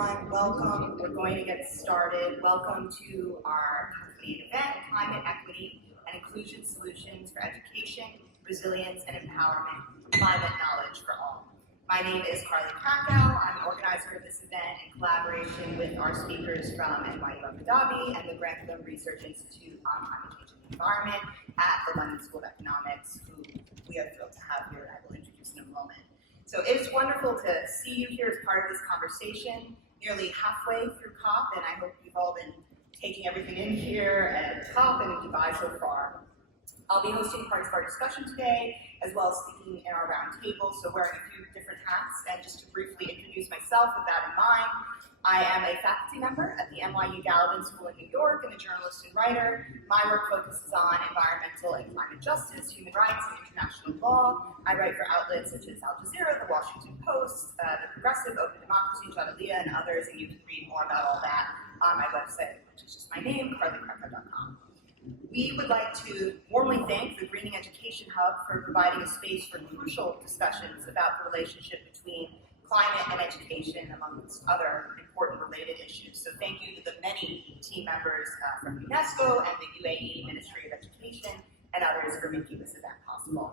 everyone. Welcome. We're going to get started. Welcome to our COP28 event, Climate Equity and Inclusion Solutions for Education, Resilience, and Empowerment, Climate Knowledge for All. My name is Krakow. I'm the organizer of this event in collaboration with our speakers from NYU Abu Dhabi and the Grantham Research Institute on Climate Change and the Environment at the London School of Economics, who we are thrilled to have here, and I will introduce in a moment. So it is wonderful to see you here as part of this conversation, nearly halfway through COP, and I hope you've all been taking everything in here at COP and in Dubai so far. I'll be hosting parts of our discussion today, as well as speaking in our roundtable, so wearing a few different hats. And just to briefly introduce myself with that in mind, I am a faculty member at the NYU Gallatin School in New York and a journalist and writer. My work focuses on environmental and climate justice, human rights, and international law. I write for outlets such as Al Jazeera, The Washington Post, The Progressive, Open Democracy, Alina, and others, and you can read more about all that on my website, which is just my name, carlykrakow.com. We would like to warmly thank the Greening Education Hub for providing a space for crucial discussions about the relationship between climate and education, amongst other important related issues. So thank you to the many team members from UNESCO and the UAE Ministry of Education and others for making this event possible.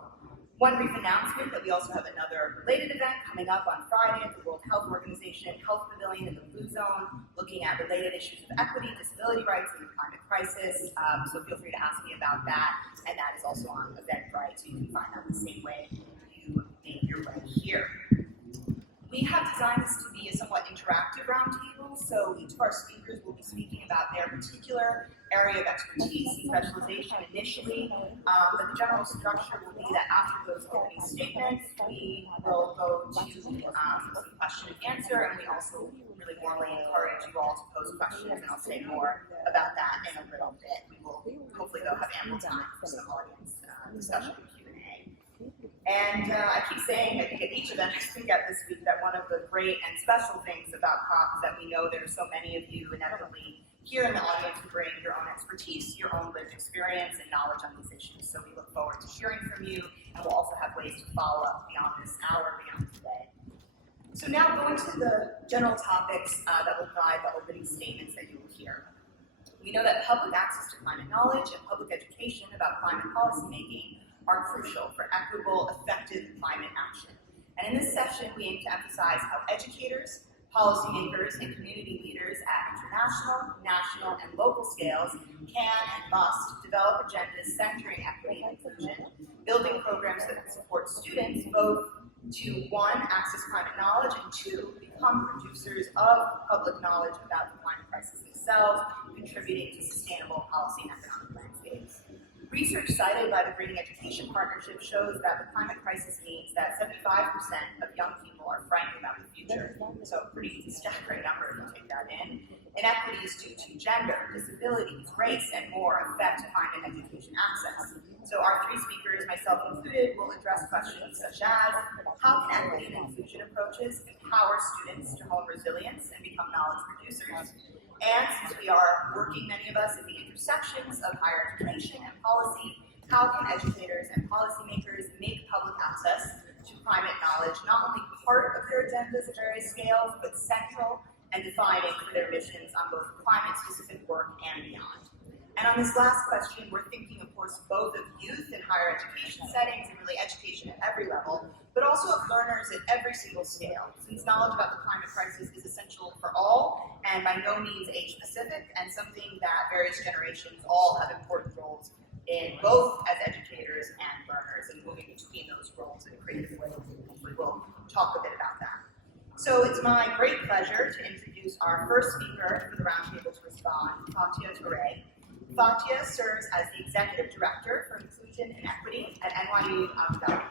One brief announcement that we also have another related event coming up on Friday at the World Health Organization Health Pavilion in the Blue Zone, looking at related issues of equity, disability rights, and the climate crisis. So feel free to ask me about that. And that is also on Eventbrite, so you can find that the same way you made your way here. We have designed this to be a somewhat interactive roundtable, so each of our speakers will be speaking about their particular area of expertise and specialization initially, but the general structure will be that after those opening statements, we will go to some question and answer, and we also really warmly encourage you all to pose questions, and I'll say more about that in a little bit. We will hopefully, though, have ample time for some audience discussion and Q&A. And I keep saying, I think at each event I speak at this week, that one of the great and special things about COP is that we know there are so many of you inevitably here in the audience who bring your own expertise, your own lived experience, and knowledge on these issues. So we look forward to hearing from you, and we'll also have ways to follow up beyond this hour, beyond today. So now going to the general topics that will guide the opening statements that you will hear. We know that public access to climate knowledge and public education about climate policymaking are crucial for equitable, effective climate action. And in this session, we aim to emphasize how educators, policymakers, and community leaders at international, national, and local scales can and must develop agendas centering equity and inclusion, building programs that can support students both to, one, access climate knowledge, and two, become producers of public knowledge about the climate crisis themselves, contributing to sustainable policy and economic landscapes. Research cited by the Greening Education Partnership shows that the climate crisis means that 75% of young people are frightened about the future. So a pretty staggering number if you take that in. Inequities due to gender, disabilities, race, and more affect climate education access. So our three speakers, myself included, will address questions such as how can equity and inclusion approaches empower students to hone resilience and become knowledge producers? And since we are working, many of us, at the intersections of higher education and policy, how can educators and policymakers make public access to climate knowledge not only part of their agendas at various scales, but central and defining for their missions on both climate-specific work and beyond? And on this last question, we're thinking, of course, both of youth in higher education settings and really education at every level, but also of learners at every single scale, since knowledge about the climate crisis is essential for all and by no means age-specific, and something that various generations all have important roles in, both as educators and learners, and moving between those roles in creative ways. We will talk a bit about that. So it's my great pleasure to introduce our first speaker for the roundtable to respond, Fatiah Touray. Fatiah serves as the Executive Director for Inclusion and Equity at NYU Abu Dhabi.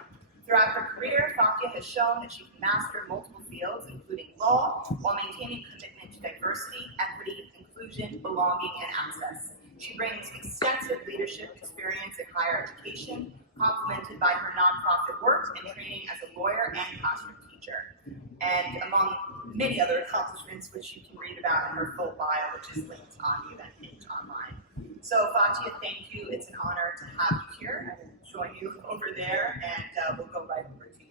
Throughout her career, Fatiah has shown that she can master multiple fields, including law, while maintaining commitment to diversity, equity, inclusion, belonging, and access. She brings extensive leadership experience in higher education, complemented by her nonprofit work and training as a lawyer and classroom teacher. And among many other accomplishments, which you can read about in her full bio, which is linked on the event page online. So Fatiah, thank you. It's an honor to have you here. I will join you over there, and we'll go right over to you.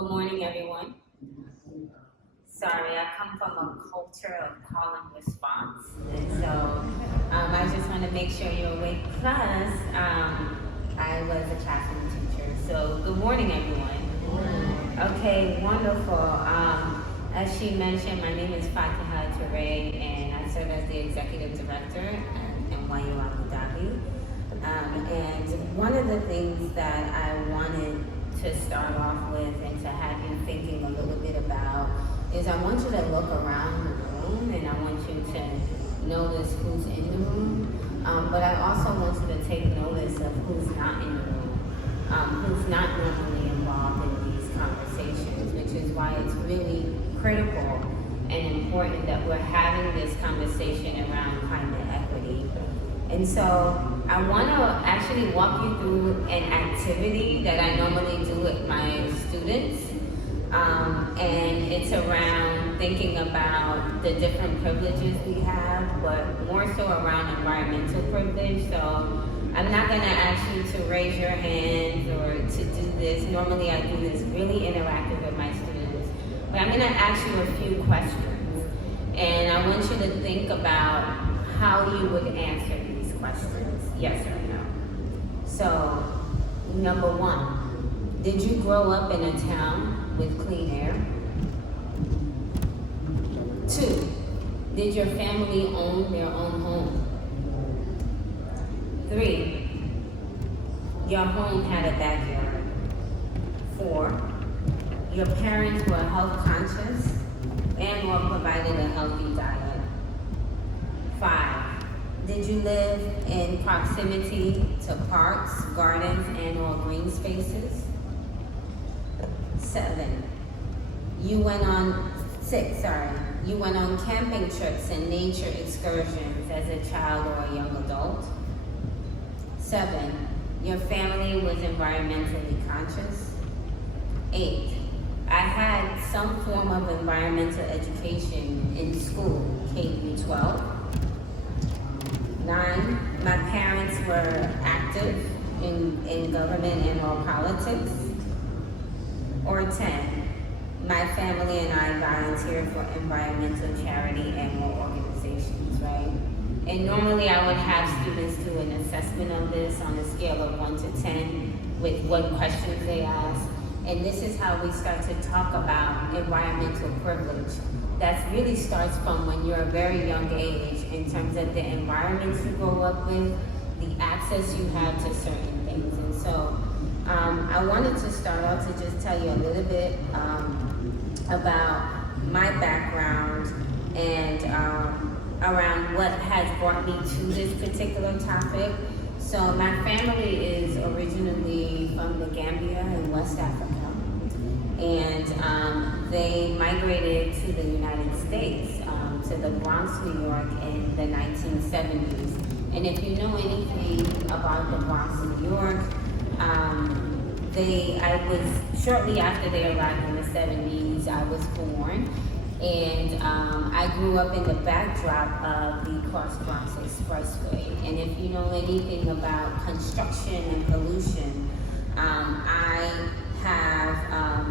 Good morning, everyone. Sorry, I come from a culture of call and response, and so I just want to make sure you're awake. Plus, I was a classroom teacher, so good morning, everyone. Okay, wonderful. As she mentioned, my name is Fatiah Touray, and I serve as the executive director at NYU Abu Dhabi. And one of the things that I wanted to start off with and to have you thinking a little bit about is I want you to look around the room and I want you to notice who's in the room, but I also want you to take notice of who's not in the room, who's not normally involved in these conversations, which is why it's really critical and important that we're having this conversation around climate equity. And so I want to actually walk you through an activity that I normally do with my students. And it's around thinking about the different privileges we have, but more so around environmental privilege. So I'm not going to ask you to raise your hands or to do this. Normally I do this really interactive with my students. But I'm going to ask you a few questions. And I want you to think about how you would answer these questions, yes or no. So, number one, did you grow up in a town with clean air? 2, did your family own their own home? 3, your home had a backyard. 4, your parents were health conscious and or provided a healthy diet. 5, did you live in proximity to parks, gardens, and or green spaces? 6, you went on camping trips and nature excursions as a child or a young adult. 7, your family was environmentally conscious. 8, I had some form of environmental education in school, K-12. 9, my parents were active in government and or politics. Or 10, my family and I volunteered for environmental charity and or organizations, right? And normally I would have students do an assessment of this on a scale of 1 to 10 with what questions they ask. And this is how we start to talk about environmental privilege. That really starts from when you're a very young age in terms of the environments you grow up with, the access you have to certain things. And so I wanted to start out to just tell you a little bit about my background and around what has brought me to this particular topic. So my family is originally from the Gambia in West Africa. And they migrated to the United States, to the Bronx, New York in the 1970s. And if you know anything about the Bronx, New York, shortly after they arrived in the 70s, I was born. And I grew up in the backdrop of the Cross Bronx Expressway. And if you know anything about construction and pollution, I have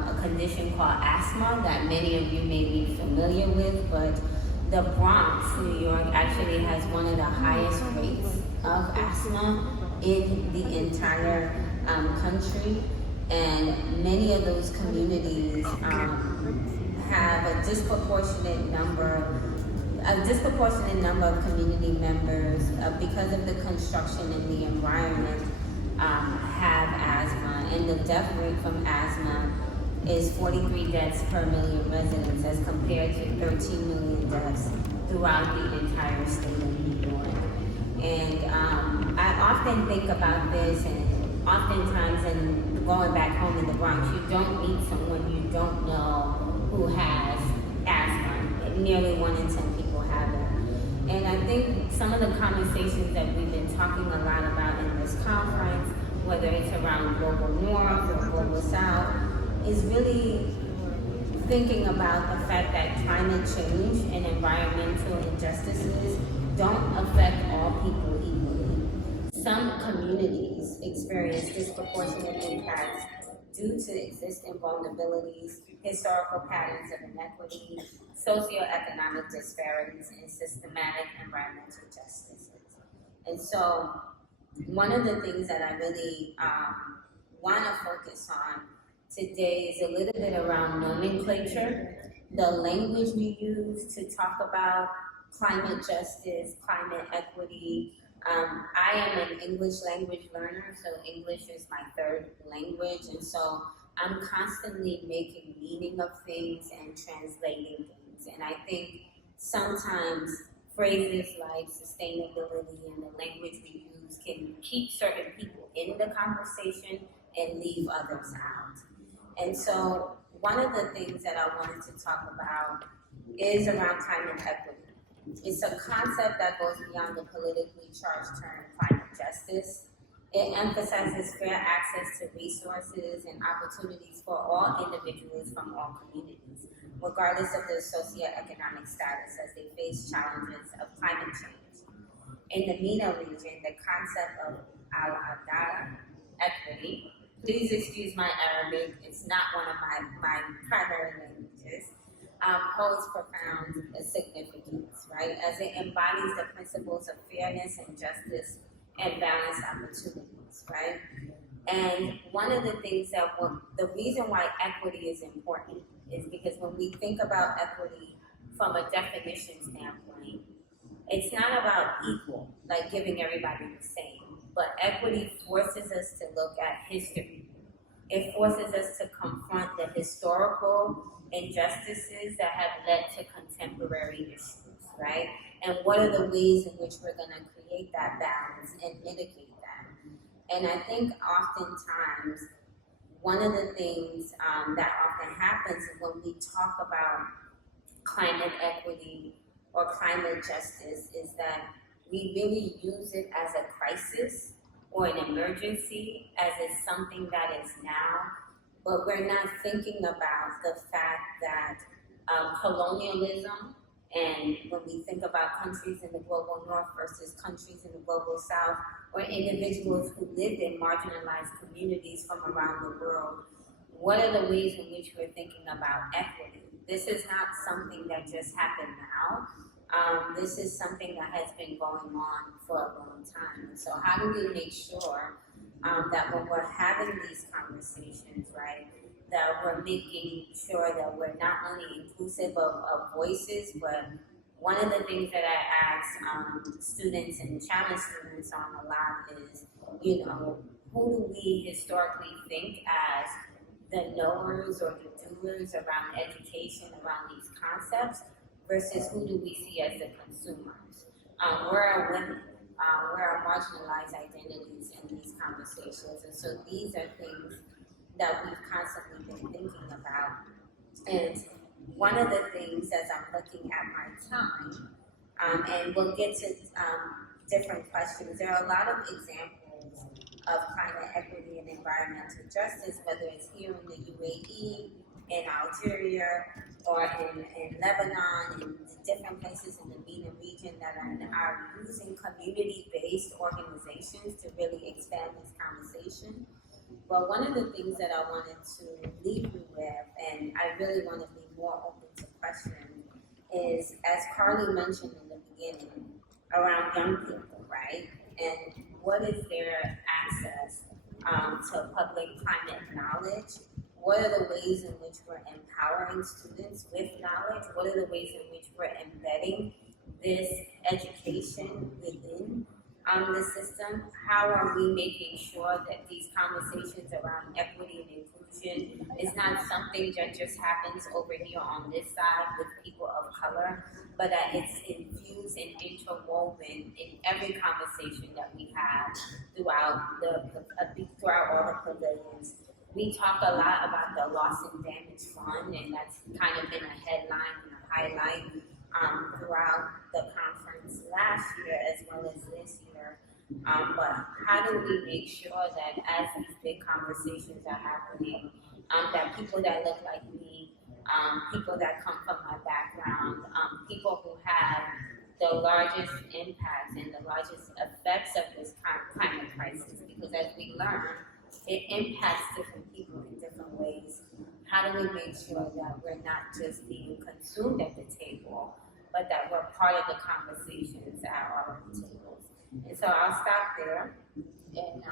a condition called asthma that many of you may be familiar with, but the Bronx, New York actually has one of the highest rates of asthma in the entire country, and many of those communities have a disproportionate number of community members because of the construction and the environment have asthma, and the death rate from asthma is 43 deaths per million residents as compared to 13 million deaths throughout the entire state of New York. And I often think about this, and oftentimes in going back home in the Bronx, you don't meet someone you don't know who has asthma. Nearly 1 in 10 people have it. And I think some of the conversations that we've been talking a lot about in this conference, whether it's around global north or global south, is really thinking about the fact that climate change and environmental injustices don't affect all people equally. Some communities experience disproportionate impacts due to existing vulnerabilities, historical patterns of inequity, socioeconomic disparities, and systematic environmental justices. And so one of the things that I really want to focus on today is a little bit around nomenclature, the language we use to talk about climate justice, climate equity. I am an English language learner, so English is my third language, and so I'm constantly making meaning of things and translating things. And I think sometimes phrases like sustainability and the language we use can keep certain people in the conversation and leave others out. And so one of the things that I wanted to talk about is around climate equity. It's a concept that goes beyond the politically charged term climate justice. It emphasizes fair access to resources and opportunities for all individuals from all communities, regardless of their socioeconomic status, as they face challenges of climate change. In the MENA region, the concept of al-adala, equity, please excuse my Arabic, it's not one of my primary languages, holds profound significance, right? As it embodies the principles of fairness and justice and balanced opportunities, right? And one of the things that, the reason why equity is important is because when we think about equity from a definition standpoint, it's not about equal, like giving everybody the same, but equity forces us to look at history. It forces us to confront the historical injustices that have led to contemporary issues, right? And what are the ways in which we're going to create that balance and mitigate that? And I think oftentimes one of the things that often happens is when we talk about climate equity or climate justice is that we really use it as a crisis or an emergency, as it's something that is now, but we're not thinking about the fact that colonialism, and when we think about countries in the global north versus countries in the global south, or individuals who lived in marginalized communities from around the world, what are the ways in which we're thinking about equity? This is not something that just happened now. This is something that has been going on for a long time. So how do we make sure that when we're having these conversations, right, that we're making sure that we're not only inclusive of voices, but one of the things that I ask students and challenge students on a lot is, you know, who do we historically think as the knowers or the doers around education, around these concepts, versus who do we see as the consumers? Where are women? Where are marginalized identities in these conversations? And so these are things that we've constantly been thinking about. And one of the things as I'm looking at my time, and we'll get to different questions, there are a lot of examples of climate equity and environmental justice, whether it's here in the UAE, in Algeria, or in Lebanon, in different places in the MENA region that are using community-based organizations to really expand this conversation. But one of the things that I wanted to leave you with, and I really want to be more open to questions, is, as Carly mentioned in the beginning, around young people, right? And what is their access to public climate knowledge? What are the ways in which we're empowering students with knowledge? What are the ways in which we're embedding this education within the system? How are we making sure that these conversations around equity and inclusion is not something that just happens over here on this side with people of color, but that it's infused and interwoven in every conversation that we have throughout all the pavilions. We talk a lot about the loss and damage fund, and that's kind of been a headline and a highlight throughout the conference last year as well as this year. But how do we make sure that as these big conversations are happening, that people that look like me, people that come from my background, people who have the largest impacts and the largest effects of this climate crisis, because as we learn, it impacts different people in different how do we make sure that we're not just being consumed at the table, but that we're part of the conversations at all of the tables. And so I'll stop there, and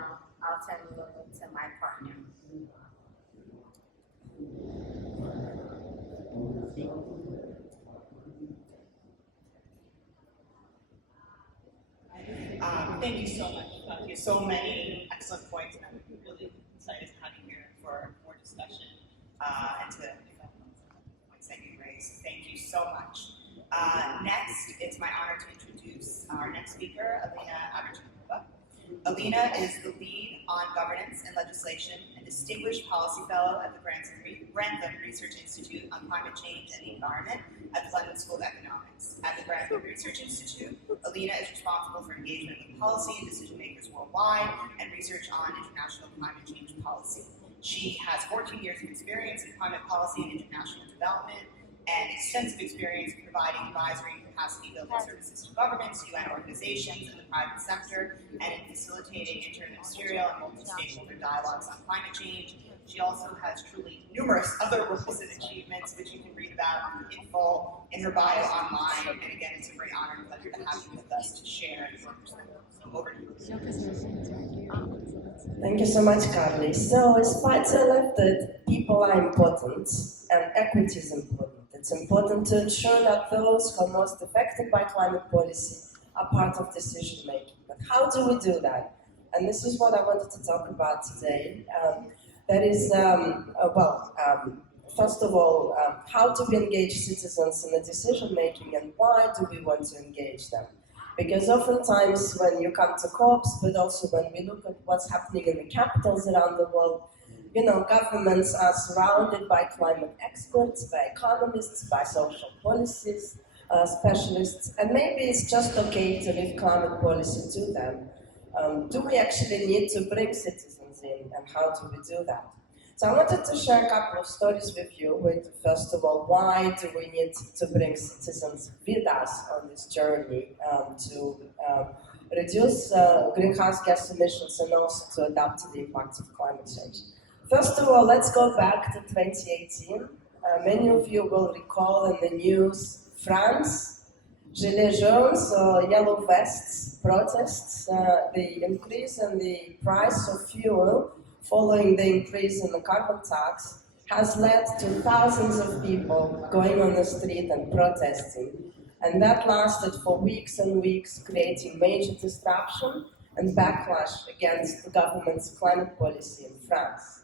I'll turn it over to my partner. Thank you so much. Thank you. So many excellent points, and I'm really excited to have you here for more discussion and to pick up on some of the points that you raised. Thank you so much. Next, it's my honor to introduce our next speaker, Alina Averchenkova. Alina is the lead on governance and legislation and distinguished policy fellow at the Grantham Research Institute on Climate Change and the Environment at the London School of Economics. At the Grantham Research Institute, Alina is responsible for engagement with policy and decision makers worldwide and research on international climate change policy. She has 14 years of experience in climate policy and international development, and extensive experience in providing advisory and capacity building services to governments, UN organizations, and the private sector, and in facilitating interministerial and multi-stakeholder dialogues on climate change. She also has truly numerous other roles and achievements, which you can read about in full in her bio online. And again, it's a great honor and pleasure to have you with us to share your perspective. So over to you. Thank you so much, Carly. So, as Fatiah lifted, people are important and equity is important. It's important to ensure that those who are most affected by climate policy are part of decision making. But how do we do that? And this is what I wanted to talk about today. First of all, how do we engage citizens in the decision making and why do we want to engage them? Because oftentimes when you come to COPs, but also when we look at what's happening in the capitals around the world, you know, governments are surrounded by climate experts, by economists, by social policies specialists, and maybe it's just okay to leave climate policy to them. Do we actually need to bring citizens in, and how do we do that? So I wanted to share a couple of stories with you. First of all, why do we need to bring citizens with us on this journey to reduce greenhouse gas emissions and also to adapt to the impacts of climate change? First of all, let's go back to 2018. Many of you will recall in the news France, Gilets jaunes, yellow vests protests, the increase in the price of fuel following the increase in the carbon tax has led to thousands of people going on the street and protesting. And that lasted for weeks and weeks, creating major disruption and backlash against the government's climate policy in France.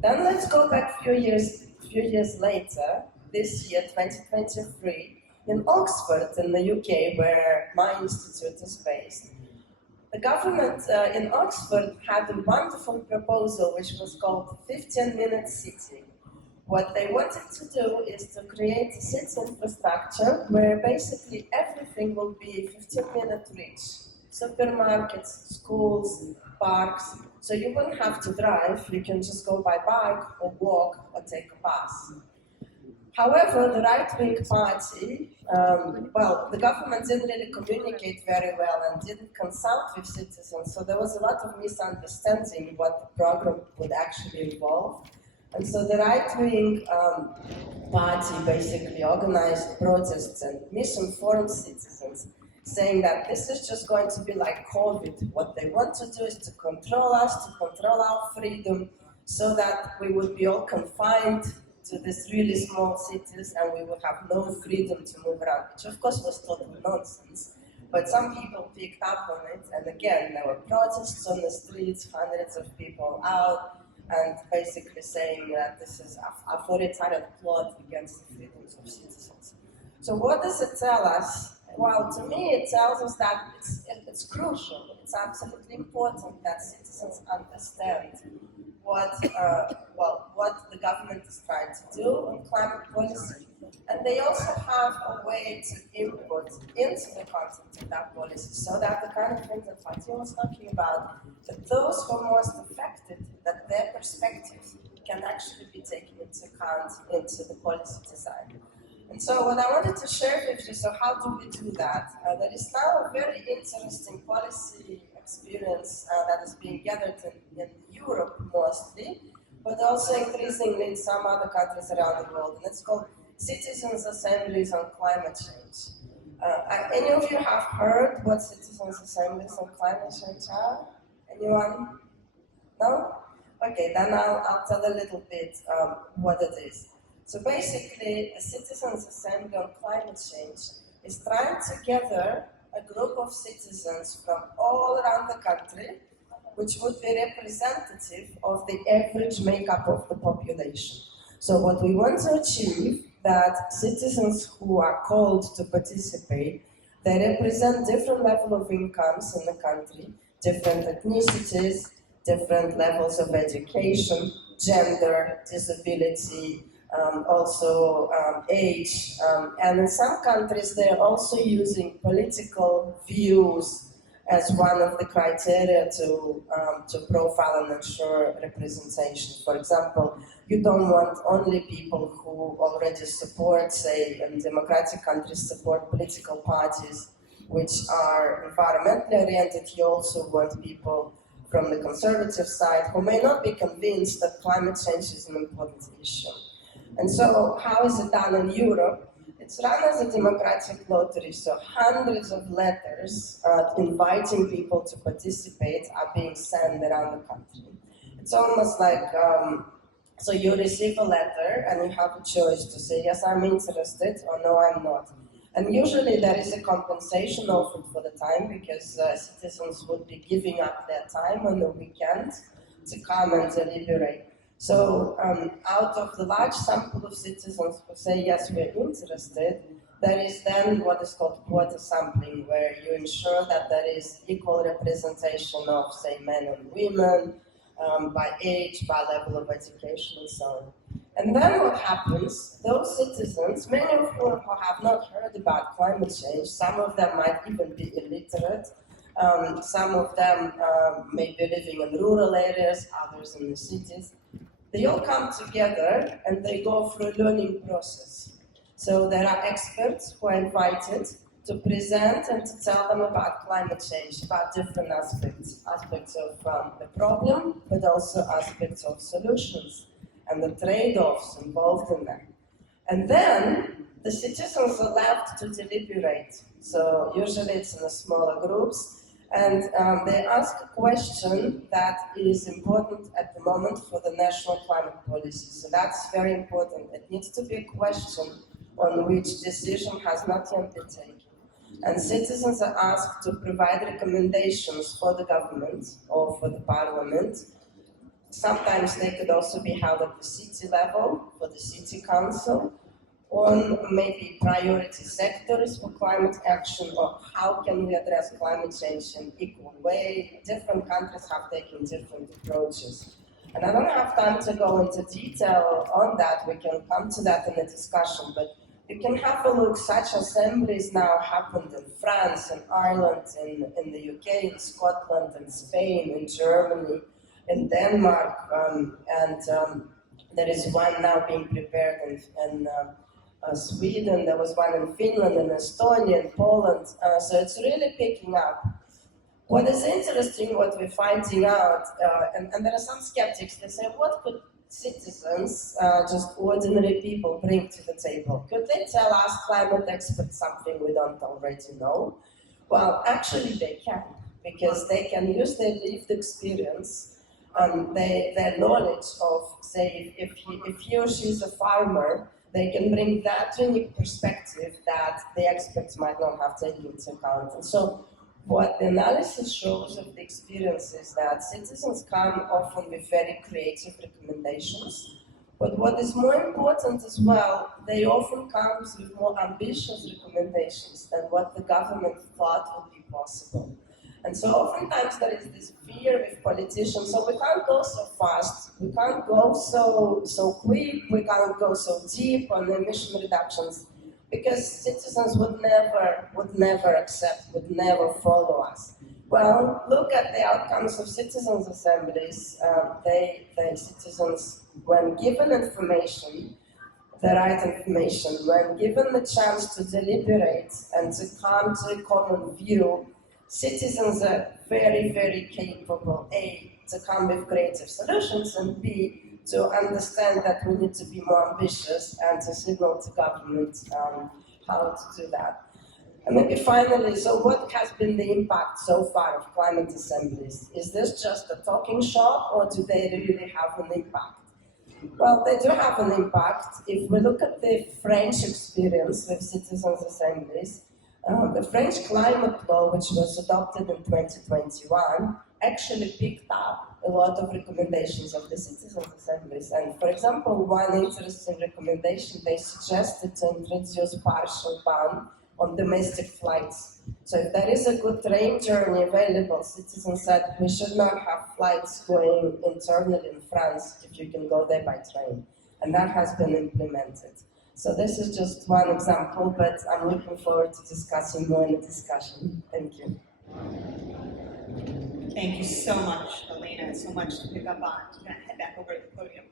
Then let's go back a few years later, this year, 2023, in Oxford, in the UK, where my institute is based. The government in Oxford had a wonderful proposal which was called 15-minute city. What they wanted to do is to create a city infrastructure where basically everything will be 15-minute reach. Supermarkets, schools, parks, so you wouldn't have to drive, you can just go by bike or walk or take a bus. However, the right-wing party, the government didn't really communicate very well and didn't consult with citizens, so there was a lot of misunderstanding what the program would actually involve. And so the right-wing party basically organized protests and misinformed citizens, saying that this is just going to be like COVID. What they want to do is to control us, to control our freedom, so that we would be all confined to these really small cities and we would have no freedom to move around, which of course was total nonsense. But some people picked up on it, and again, there were protests on the streets, hundreds of people out, and basically saying that this is an authoritarian plot against the freedoms of citizens. So what does it tell us? Well, to me, it tells us that it's crucial, it's absolutely important that citizens understand what the government is trying to do on climate policy, and they also have a way to input into the content of that policy, so that the kind of things that Fatiah was talking about, that those who are most affected, that their perspectives can actually be taken into account into the policy design. And so what I wanted to share with you, so how do we do that? There is now a very interesting policy experience that is being gathered in Europe mostly, but also increasingly in some other countries around the world, and it's called Citizens' Assemblies on Climate Change. Any of you have heard what Citizens' Assemblies on Climate Change are? Anyone? No? Okay, then I'll tell a little bit what it is. So basically, a Citizens' Assembly on Climate Change is trying to gather a group of citizens from all around the country, which would be representative of the average makeup of the population. So what we want to achieve, that citizens who are called to participate, they represent different level of incomes in the country, different ethnicities, different levels of education, gender, disability, also age, and in some countries they're also using political views as one of the criteria to profile and ensure representation. For example, you don't want only people who already support, say, in democratic countries, support political parties which are environmentally oriented. You also want people from the conservative side who may not be convinced that climate change is an important issue. And so how is it done in Europe? It's run as a democratic lottery, so hundreds of letters inviting people to participate are being sent around the country. It's almost like, so you receive a letter and you have a choice to say, yes, I'm interested, or no, I'm not. And usually there is a compensation offered for the time, because citizens would be giving up their time on the weekend to come and deliberate. So out of the large sample of citizens who say, yes, we're interested, there is then what is called quota sampling, where you ensure that there is equal representation of, say, men and women, by age, by level of education, and so on. And then what happens, those citizens, many of whom have not heard about climate change, some of them might even be illiterate, some of them may be living in rural areas, others in the cities. They all come together and they go through a learning process. So there are experts who are invited to present and to tell them about climate change, about different aspects of the problem, but also aspects of solutions and the trade-offs involved in them. And then the citizens are left to deliberate. So usually it's in the smaller groups, and they ask a question that is important at the moment for the national climate policy. So that's very important. It needs to be a question on which decision has not yet been taken. And citizens are asked to provide recommendations for the government or for the parliament. Sometimes they could also be held at the city level, for the city council, on maybe priority sectors for climate action, or how can we address climate change in equal way. Different countries have taken different approaches. And I don't have time to go into detail on that. We can come to that in the discussion, but you can have a look. Such assemblies now happened in France, in Ireland, in the UK, in Scotland, in Spain, in Germany, in Denmark, and there is one now being prepared in Sweden. There was one in Finland, in Estonia, in Poland. So it's really picking up. What is interesting, what we're finding out, and there are some skeptics, they say, what could citizens, just ordinary people, bring to the table? Could they tell us climate experts something we don't already know? Well, actually they can, because they can use their lived experience and their knowledge of, say, if he or she is a farmer, they can bring that unique perspective that the experts might not have taken into account. And so what the analysis shows of the experience is that citizens come often with very creative recommendations, but what is more important as well, they often come with more ambitious recommendations than what the government thought would be possible. And so oftentimes there is this fear with politicians, so we can't go so fast, we can't go so quick, we can't go so deep on the emission reductions, because citizens would never accept, would never follow us. Well, look at the outcomes of citizens' assemblies. Citizens, when given information, the right information, when given the chance to deliberate and to come to a common view, citizens are very, very capable, A, to come with creative solutions, and B, to understand that we need to be more ambitious and to signal to government how to do that. And maybe finally, so what has been the impact so far of climate assemblies? Is this just a talking shop, or do they really have an impact? Well, they do have an impact. If we look at the French experience with citizens' assemblies, the French climate law, which was adopted in 2021, actually picked up a lot of recommendations of the citizens' assemblies. And for example, one interesting recommendation, they suggested to introduce partial ban on domestic flights. So if there is a good train journey available, citizens said we should not have flights going internally in France if you can go there by train. And that has been implemented. So this is just one example, but I'm looking forward to discussing more in the discussion. Thank you. Thank you so much, Alina. So much to pick up on. I'm going to head back over to the podium.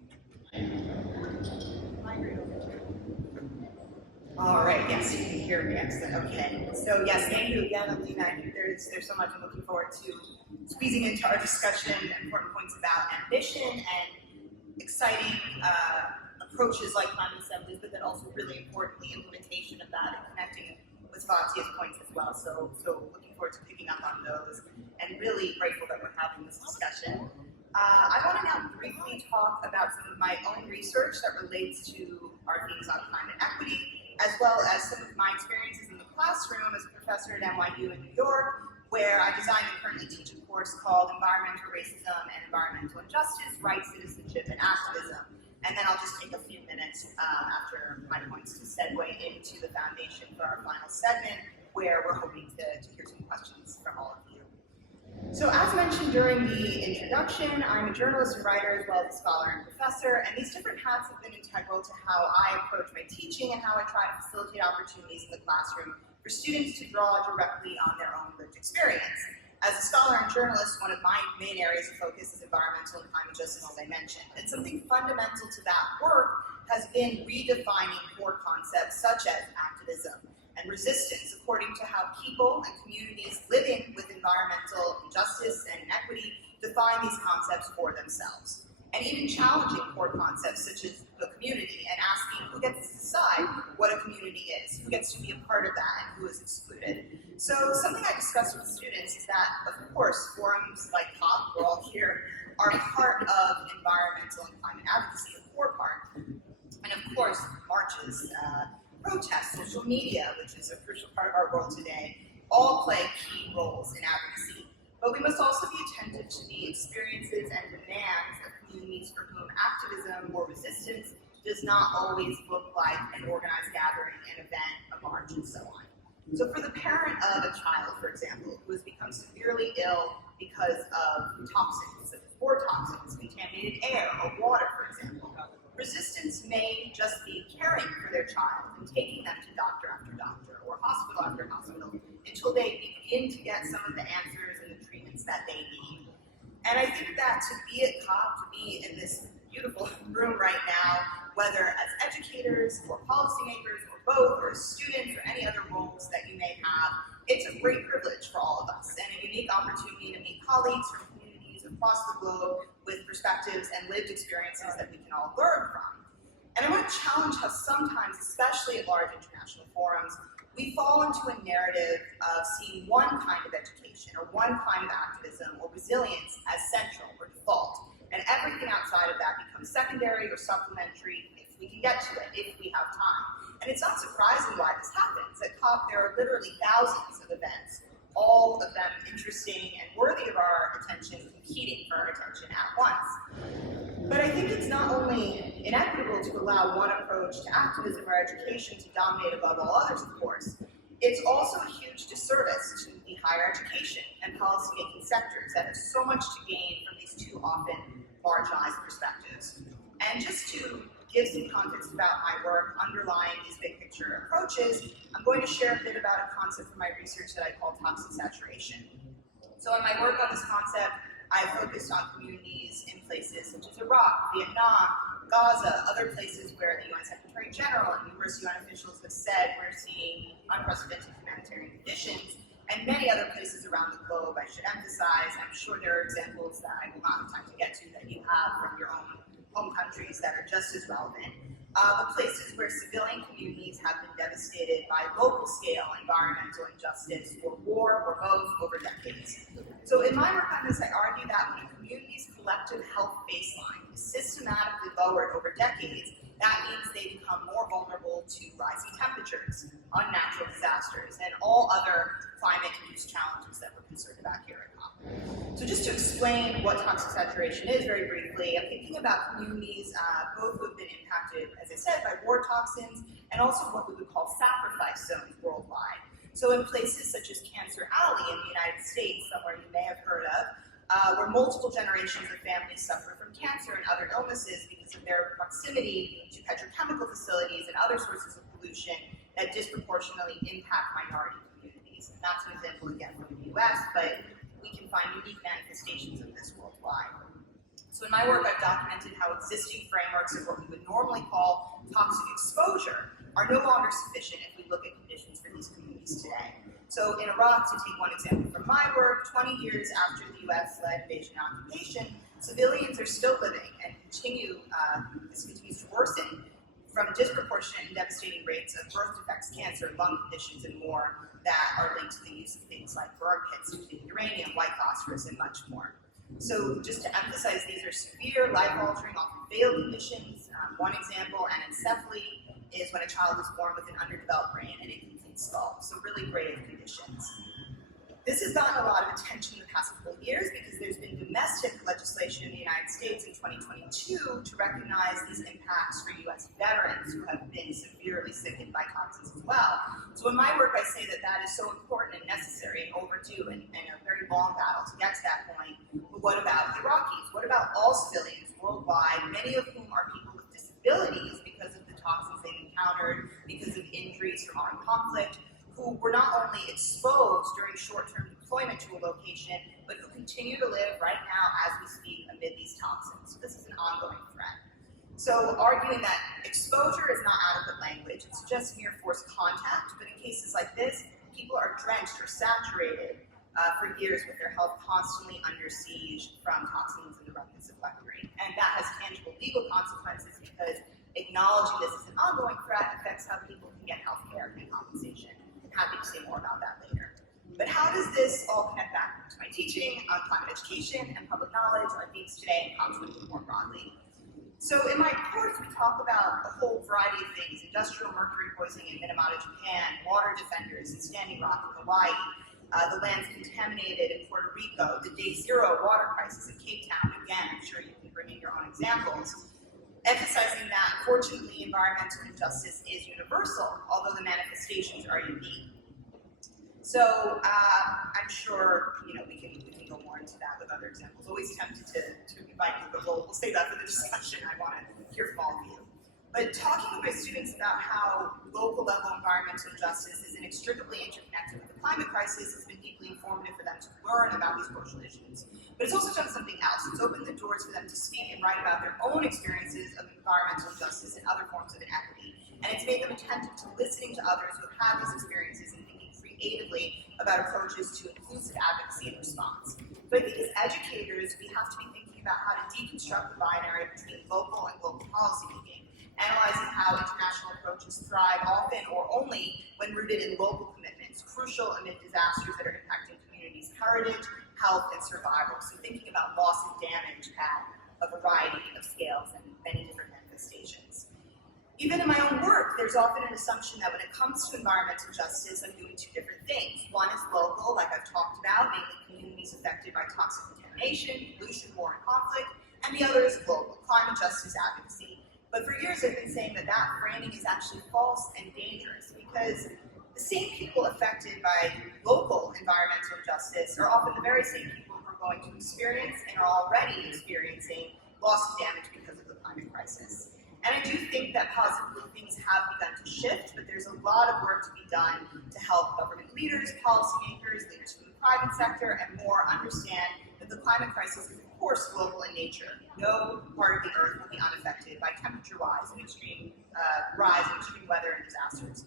All right, yes, you can hear me. Excellent. Okay. So yes, thank you again, Alina. I think there's so much I'm looking forward to squeezing into our discussion, important points about ambition and exciting approaches like climate assemblies, but then also really importantly implementation of that and connecting with Fatiah's points as well. So looking forward to picking up on those and really grateful that we're having this discussion. I want to now briefly talk about some of my own research that relates to our themes on climate equity, as well as some of my experiences in the classroom as a professor at NYU in New York, where I design and currently teach a course called Environmental Racism and Environmental Injustice, Rights, Citizenship, and Activism. And then I'll just take a few minutes after my points to segue into the foundation for our final segment, where we're hoping to hear some questions from all of you. So as mentioned during the introduction, I'm a journalist and writer as well as a scholar and professor, and these different hats have been integral to how I approach my teaching and how I try to facilitate opportunities in the classroom for students to draw directly on their own lived experience. As a scholar and journalist, one of my main areas of focus is environmental and climate justice, as I mentioned. And something fundamental to that work has been redefining core concepts such as activism and resistance according to how people and communities living with environmental injustice and inequity define these concepts for themselves. And even challenging core concepts such as the community and asking who gets to decide what a community is, who gets to be a part of that, and who is excluded. So something I discussed with students is that, of course, forums like COP, we're all here, are part of environmental and climate advocacy, a core part. And of course, marches, protests, social media, which is a crucial part of our world today, all play key roles in advocacy. But we must also be attentive to the experiences and demands of communities for whom activism or resistance does not always look like an organized gathering, an event, a march, and so on. So for the parent of a child, for example, who has become severely ill because of toxins, such as war toxins, contaminated air or water, for example, resistance may just be caring for their child and taking them to doctor after doctor or hospital after hospital until they begin to get some of the answers and the treatments that they need. And I think that to be at COP, to be in this beautiful room right now, whether as educators or policymakers or both, or as students or any other roles that you may have, it's a great privilege for all of us and a unique opportunity to meet colleagues from communities across the globe with perspectives and lived experiences that we can all learn from. And I want to challenge how sometimes, especially at large international forums, we fall into a narrative of seeing one kind of education or one kind of activism or resilience as central or default, and everything outside of that becomes secondary or supplementary if we can get to it, if we have time. And it's not surprising why this happens. At COP, there are literally thousands of events, all of them interesting and worthy of our attention, competing for our attention at once. But I think it's not only inequitable to allow one approach to activism or education to dominate above all others, of course, it's also a huge disservice to the higher education and policymaking sectors that have so much to gain from these too often marginalized perspectives. And just to give some context about my work underlying these big picture approaches, I'm going to share a bit about a concept from my research that I call toxic saturation. So in my work on this concept, I focused on communities in places such as Iraq, Vietnam, Gaza, other places where the UN Secretary General and numerous UN officials have said we're seeing unprecedented humanitarian conditions, and many other places around the globe. I should emphasize, I'm sure there are examples that I will not have time to get to that you have from your own home countries that are just as relevant, but places where civilian communities have been devastated by local-scale environmental injustice or war or both over decades. So in my work on this, I argue that when a community's collective health baseline is systematically lowered over decades, that means they become more vulnerable to rising temperatures, unnatural disasters, and all other climate-induced challenges that we're concerned about here at COP. So just to explain what toxic saturation is very briefly, I'm thinking about communities both who have been impacted, as I said, by war toxins, and also what we would call sacrifice zones worldwide. So in places such as Cancer Alley in the United States, somewhere you may have heard of, where multiple generations of families suffer from cancer and other illnesses because of their proximity to petrochemical facilities and other sources of pollution that disproportionately impact minority communities. And that's an example again from the US, but we can find unique manifestations of this worldwide. So in my work, I've documented how existing frameworks of what we would normally call toxic exposure are no longer sufficient if we look at conditions for these communities today. So in Iraq, to take one example from my work, 20 years after the US-led invasion and occupation, civilians are still living and this continues to worsen from disproportionate and devastating rates of birth defects, cancer, lung conditions, and more that are linked to the use of things like burn pits containing uranium, white phosphorus, and much more. So just to emphasize, these are severe, life-altering, often fatal conditions. One example, anencephaly, is when a child is born with an underdeveloped brain and incomplete skull. So really grave conditions. This has gotten a lot of attention in the past couple of years because there's been domestic legislation in the United States in 2022 to recognize these impacts for U.S. veterans who have been severely sickened by toxins as well. So in my work, I say that that is so important and necessary and overdue and a very long battle to get to that point. But what about Iraqis? What about all civilians worldwide, many of whom are people with disabilities because of the toxins they've encountered, because of injuries from armed conflict, who were not only exposed during short-term deployment to a location, but who continue to live right now as we speak amid these toxins. So this is an ongoing threat. So arguing that exposure is not adequate language, it's just mere forced contact, but in cases like this, people are drenched or saturated for years with their health constantly under siege from toxins and the remnants of weaponry. And that has tangible legal consequences because acknowledging this as an ongoing threat affects how people can get health care and compensation. Happy to say more about that later. But how does this all connect back to my teaching on climate education and public knowledge, our themes today, and COP28 more broadly? So in my course, we talk about a whole variety of things: industrial mercury poisoning in Minamata, Japan, water defenders in Standing Rock in Hawaii, the lands contaminated in Puerto Rico, the day zero water crisis in Cape Town. Again, I'm sure you can bring in your own examples. Emphasizing that, fortunately, environmental injustice is universal, although the manifestations are unique. So I'm sure we can go more into that with other examples. Always tempted to invite you, but we'll save that for the discussion. I want to hear from all of you. But talking with my students about how local level environmental justice is inextricably interconnected with the climate crisis has been deeply informative for them to learn about these social issues. But it's also done something else. It's opened the doors for them to speak and write about their own experiences of environmental justice and other forms of inequity. And it's made them attentive to listening to others who have had these experiences and thinking creatively about approaches to inclusive advocacy and response. So I think as educators, we have to be thinking about how to deconstruct the binary between local and global policymaking, analyzing how international approaches thrive often or only when rooted in local commitments, crucial amid disasters that are impacting communities' heritage, health, and survival. So thinking about loss and damage at a variety of scales and many different manifestations. Even in my own work, there's often an assumption that when it comes to environmental justice, I'm doing two different things. One is local, like I've talked about, mainly communities affected by toxic contamination, pollution, war, and conflict, and the other is global, climate justice advocacy. But for years I've been saying that that framing is actually false and dangerous because the same people affected by local environmental injustice are often the very same people who are going to experience and are already experiencing loss and damage because of the climate crisis. And I do think that positively things have begun to shift, but there's a lot of work to be done to help government leaders, policymakers, leaders from the private sector, and more understand that the climate crisis is of course global in nature. No part of the earth will be unaffected by temperature rise and extreme weather and disasters.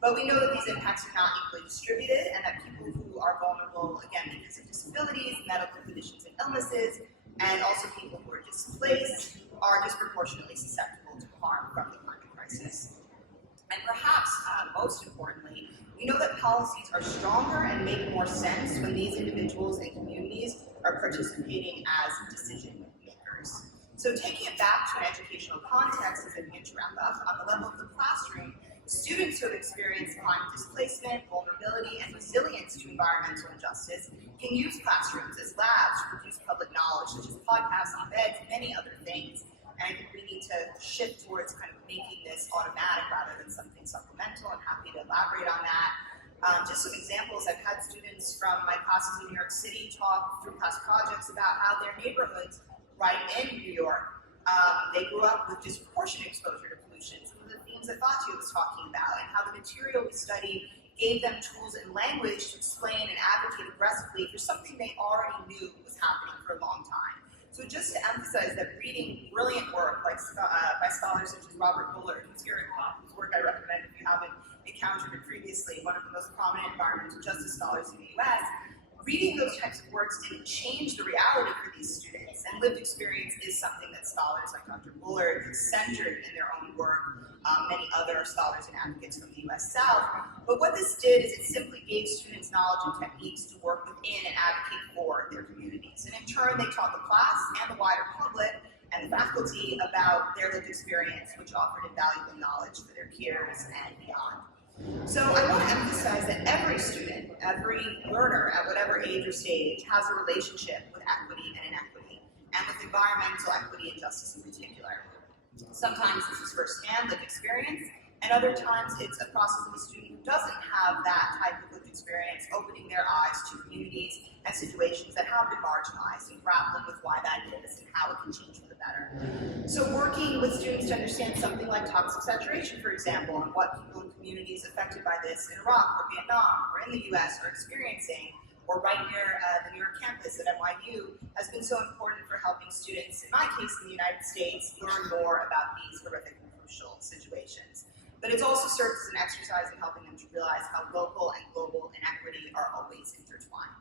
But we know that these impacts are not equally distributed and that people who are vulnerable, again, because of disabilities, medical conditions and illnesses, and also people who are displaced, are disproportionately susceptible to harm from the climate crisis. And perhaps most importantly, we know that policies are stronger and make more sense when these individuals and communities are participating as decision makers. So taking it back to an educational context as I begin to wrap up, on the level of the classroom, students who have experienced climate displacement, vulnerability, and resilience to environmental injustice can use classrooms as labs to produce public knowledge, such as podcasts, op-eds, and many other things. And I think we need to shift towards kind of making this automatic rather than something supplemental. I'm happy to elaborate on that. Just some examples, I've had students from my classes in New York City talk through past projects about how their neighborhoods right in New York, they grew up with disproportionate exposure to pollution, some of the themes that Fatiah was talking about, and how the material we studied gave them tools and language to explain and advocate aggressively for something they already knew was happening for a long time. So just to emphasize that reading brilliant work like by scholars such as Robert Bullard, who's here at COP, whose work I recommend if you haven't encountered it previously, one of the most prominent environmental justice scholars in the US, reading those types of works didn't change the reality for these students, and lived experience is something that scholars like Dr. Bullard have centered in their own work, many other scholars and advocates from the US South. But what this did is it simply gave students knowledge and techniques to work within and advocate for their communities. And in turn, they taught the class and the wider public and the faculty about their lived experience, which offered invaluable knowledge for their peers and beyond. So I want to emphasize that every student, every learner at whatever age or stage has a relationship with equity and inequity, and with environmental equity and justice in particular. Sometimes this is firsthand lived experience, and other times it's a process of a student who doesn't have that type of lived experience, opening their eyes to communities and situations that have been marginalized and grappling with why that is and how it can change for the better. So working with students to understand something like toxic saturation, for example, and what people in communities affected by this in Iraq or Vietnam or in the US are experiencing, or right near the New York campus at NYU, has been so important for helping students, in my case in the United States, learn more about these horrific and crucial situations. But it's also served as an exercise in helping them to realize how local and global inequity are always intertwined.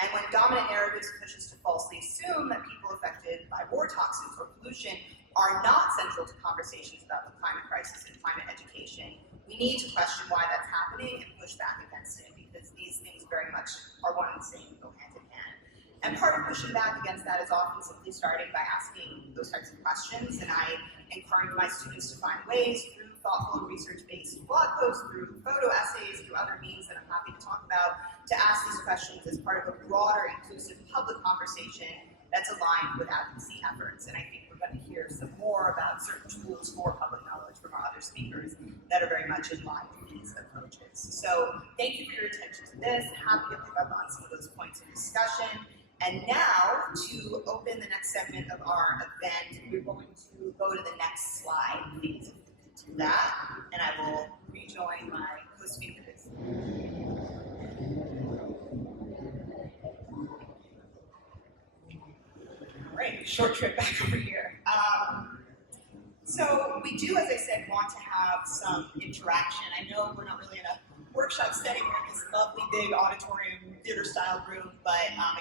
And when dominant narratives push us to falsely assume that people affected by war toxins or pollution are not central to conversations about the climate crisis and climate education, we need to question why that's happening and push back against it, because these things very much are one and the same, go hand in hand. And part of pushing back against that is often simply starting by asking those types of questions, and I encourage my students to find ways through thoughtful and research-based blog posts, through photo essays, through other means that I'm happy to talk about, to ask these questions as part of a broader, inclusive public conversation that's aligned with advocacy efforts. And I think we're going to hear some more about certain tools for public knowledge from our other speakers that are very much in line with these approaches. So thank you for your attention to this. Happy to pick up on some of those points of discussion. And now, to open the next segment of our event, we're going to go to the next slide, please. Do that, and I will rejoin my co-speakers. All right, short trip back over here. So we do, as I said, want to have some interaction. I know we're not really in a workshop setting, we're in this lovely big auditorium, theater-style room, but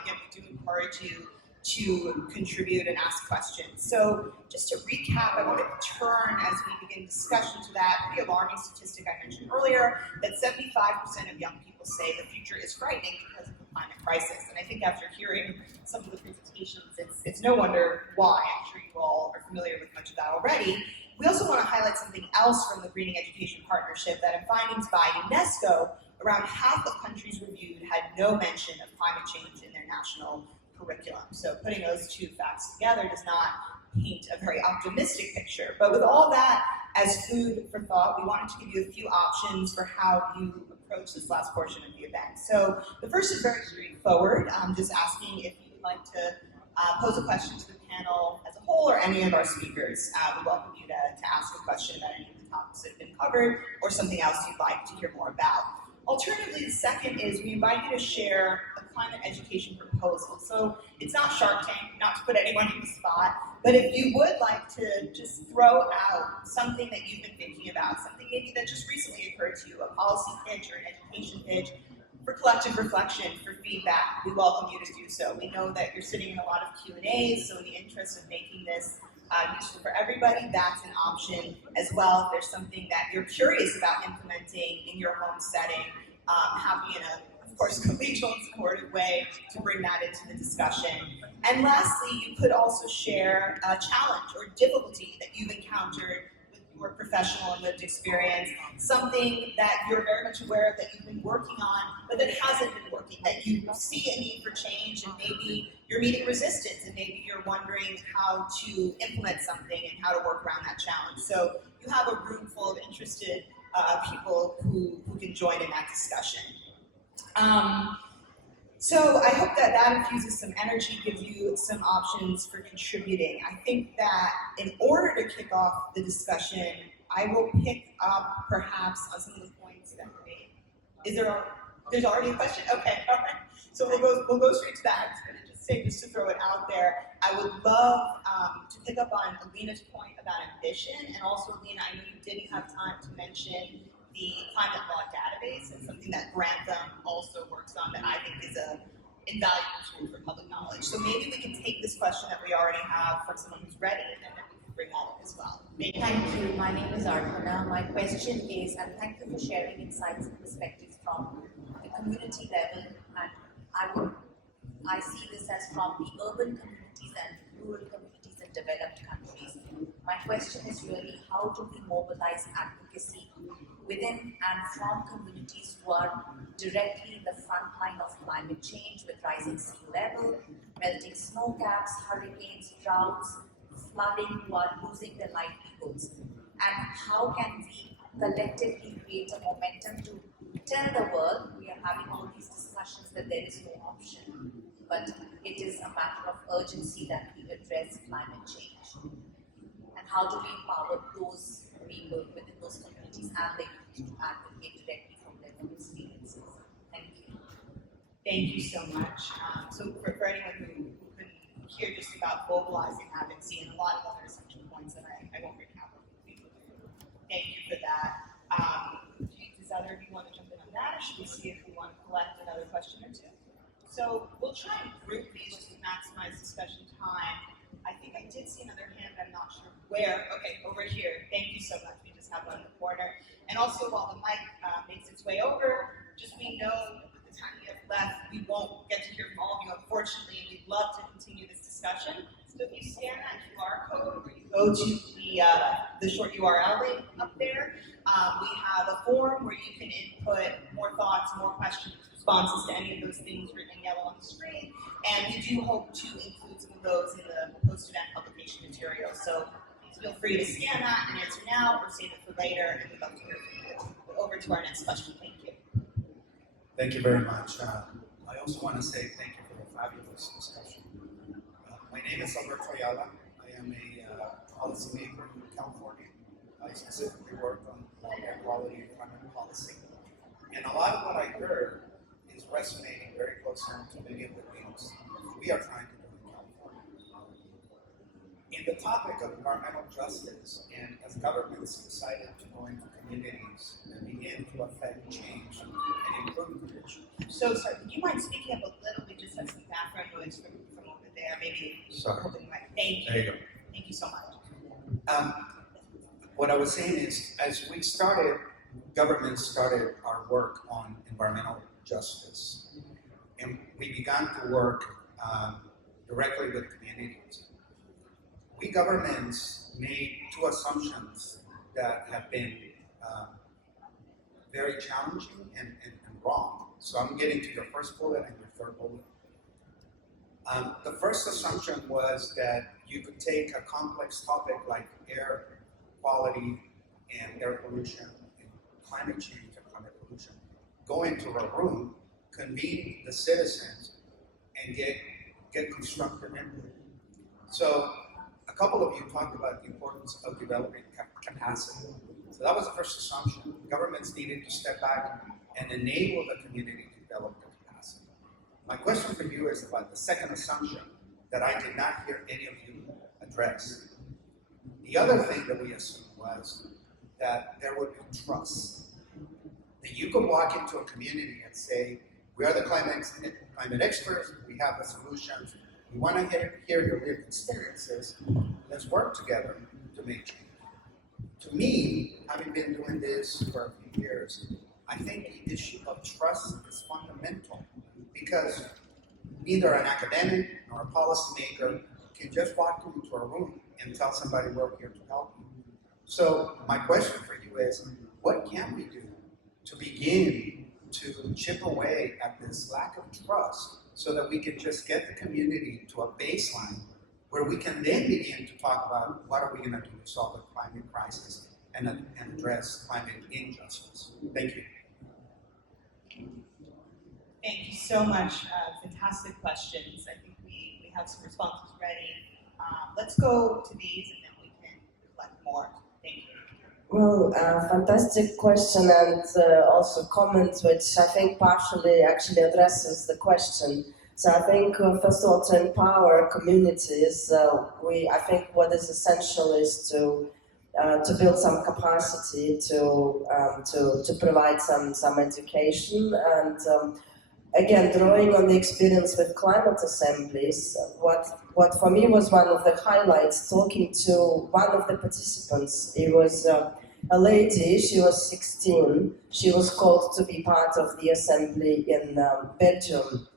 again, we do encourage you to contribute and ask questions. So just to recap, I want to turn as we begin discussion to that pretty alarming statistic I mentioned earlier, that 75% of young people say the future is frightening because of the climate crisis. And I think after hearing some of the presentations, it's no wonder why. I'm sure you all are familiar with much of that already. We also want to highlight something else from the Greening Education Partnership, that in findings by UNESCO, around half of countries reviewed had no mention of climate change in their national curriculum. So putting those two facts together does not paint a very optimistic picture. But with all that as food for thought, we wanted to give you a few options for how you approach this last portion of the event. So the first is very straightforward. I'm just asking if you'd like to pose a question to the panel as a whole or any of our speakers. We welcome you to ask a question about any of the topics that have been covered or something else you'd like to hear more about. Alternatively, the second is we invite you to share a climate education proposal. So it's not Shark Tank, not to put anyone in the spot, but if you would like to just throw out something that you've been thinking about, something maybe that just recently occurred to you, a policy pitch or an education pitch, for collective reflection, for feedback, we welcome you to do so. We know that you're sitting in a lot of Q&As, so in the interest of making this useful for everybody, that's an option as well. If there's something that you're curious about implementing in your home setting, happy in a, of course, collegial and supportive way to bring that into the discussion. And lastly, you could also share a challenge or difficulty that you've encountered with your professional and lived experience, something that you're very much aware of that you've been working on, but that hasn't been working, that you see a need for change, and maybe you're meeting resistance, and maybe you're wondering how to implement something and how to work around that challenge. So you have a room full of interested people who can join in that discussion. So I hope that that infuses some energy, gives you some options for contributing. I think that in order to kick off the discussion, I will pick up perhaps on some of the points that were made. There's already a question? Okay, all right. So we'll go straight to that. I was going to just say, just to throw it out there, I would love to pick up on Alina's point about ambition, and also, Alina, I know you didn't have time to mention the climate law database, and something that Grantham also works on that I think is an invaluable tool for public knowledge. So maybe we can take this question that we already have from someone who's ready, and then we can bring that up as well. Thank you. My name is Alina. My question is, and thank you for sharing insights and perspectives from the community level, and I see this as from the urban communities and rural communities in developed countries. My question is really, how do we mobilize advocacy within and from communities who are directly in the front line of climate change, with rising sea level, melting snow caps, hurricanes, droughts, flooding, who are losing their livelihoods? And how can we collectively create a momentum to tell the world we are having all these discussions that there is no option, but it is a matter of urgency that we address climate change? And how do we empower those people within those communities and the youth to advocate directly from their own experiences? Thank you. Thank you so much. So for anyone who couldn't hear just about mobilizing advocacy and a lot of other essential points that I won't recap. Thank you for that. Does either of you want to jump in on that, or should we see if we want to collect another question or two? So we'll try and group these just to maximize discussion time. I think I did see another hand, but I'm not sure where. Okay, over here. Thank you so much. We just have one in the corner. And also, while the mic makes its way over, just we know with the time we have left, we won't get to hear from all of you, unfortunately, and we'd love to continue this discussion. So if you scan that QR code, or you go to the short URL link up there, we have a form where you can input more thoughts, more questions, responses to any of those things written in yellow on the screen. And we do hope to include some of those in the post-event publication material. So please feel free to scan that and answer now, or save it for later, and we'd love to hear from you. But over to our next question. Thank you. Thank you very much. I also want to say thank you for the fabulous discussion. My name is Averchenkova. I am a policymaker in California. I specifically work on water quality and climate policy. And a lot of what I heard is resonating very closely to many of the things we are trying to do in California. In the topic of environmental justice, and as governments decided to go into communities and begin to affect change and improve conditions. So sorry, would you mind speaking up a little? We just have some background noise from over there. Maybe. Sorry. Thank you. There you go. Thank you so much. What I was saying is, as we started, governments started our work on environmental justice, and we began to work directly with communities. We governments made two assumptions that have been very challenging and wrong. So I'm getting to your first bullet and your third bullet. The first assumption was that you could take a complex topic like air quality and air pollution and climate change and climate pollution, go into a room, convene the citizens, and get constructive input. So a couple of you talked about the importance of developing capacity. So that was the first assumption. Governments needed to step back and enable the community to develop their capacity. My question for you is about the second assumption that I did not hear any of you address. The other thing that we assumed was that there would be trust. That you could walk into a community and say, we are the climate experts, we have the solutions, We want to hear your lived experiences. Let's work together to make change. To me, having been doing this for a few years, I think the issue of trust is fundamental because neither an academic nor a policymaker can just walk into a room and tell somebody we're here to help you. So my question for you is, what can we do to begin to chip away at this lack of trust so that we can just get the community to a baseline where we can then begin to talk about what are we going to do to solve the climate crisis and address climate injustice. Thank you. Thank you so much. Fantastic questions. I think we have some responses ready. Let's go to these and then we can reflect more. Thank you. Well, fantastic question and also comment which I think partially actually addresses the question. So I think first of all to empower communities, I think what is essential is to build some capacity to provide some education and again drawing on the experience with climate assemblies. What for me was one of the highlights, talking to one of the participants. It was a lady, she was 16, she was called to be part of the assembly in Belgium,